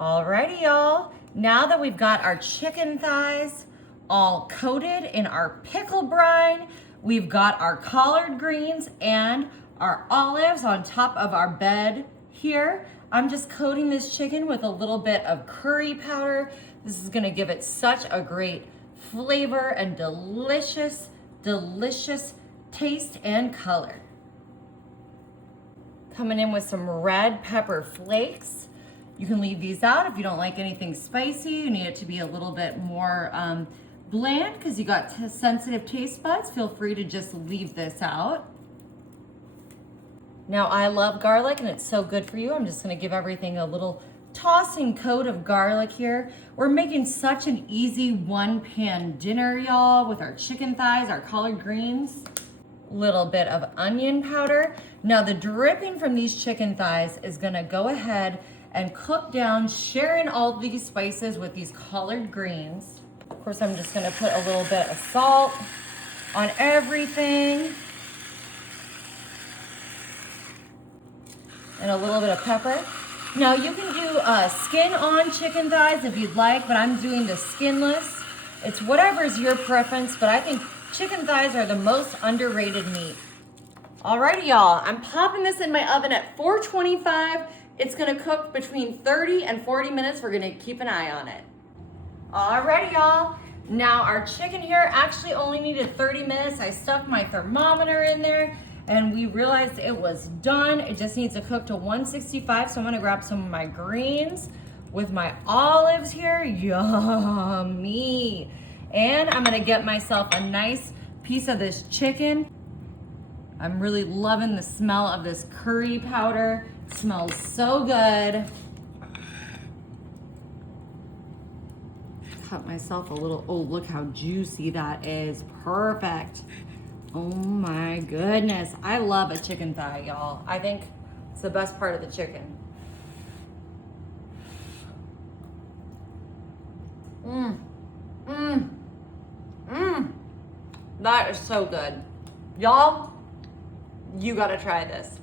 Alrighty, y'all. Now that we've got our chicken thighs all coated in our pickle brine, we've got our collard greens and our olives on top of our bed here. I'm just coating this chicken with a little bit of curry powder. This is gonna give it such a great flavor and delicious, delicious taste and color. Coming in with some red pepper flakes. You can leave these out if you don't like anything spicy. You need it to be a little bit more bland because you got sensitive taste buds. Feel free to just leave this out. Now I love garlic and it's so good for you. I'm just gonna give everything a little tossing coat of garlic here. We're making such an easy one pan dinner, y'all, with our chicken thighs, our collard greens. Little bit of onion powder. Now the dripping from these chicken thighs is gonna go ahead and cook down, sharing all these spices with these collard greens. Of course, I'm just gonna put a little bit of salt on everything and a little bit of pepper. Now you can do skin on chicken thighs if you'd like, but I'm doing the skinless. It's whatever's your preference, but I think chicken thighs are the most underrated meat. Alrighty, y'all, I'm popping this in my oven at 425. It's gonna cook between 30 and 40 minutes. We're gonna keep an eye on it. Alrighty, y'all. Now our chicken here actually only needed 30 minutes. I stuck my thermometer in there and we realized it was done. It just needs to cook to 165. So I'm gonna grab some of my greens with my olives here. Yummy. And I'm gonna get myself a nice piece of this chicken. I'm really loving the smell of this curry powder. It smells so good. Cut myself a little, oh, look how juicy that is. Perfect. Oh my goodness. I love a chicken thigh, y'all. I think it's the best part of the chicken. That is so good. Y'all, you gotta try this.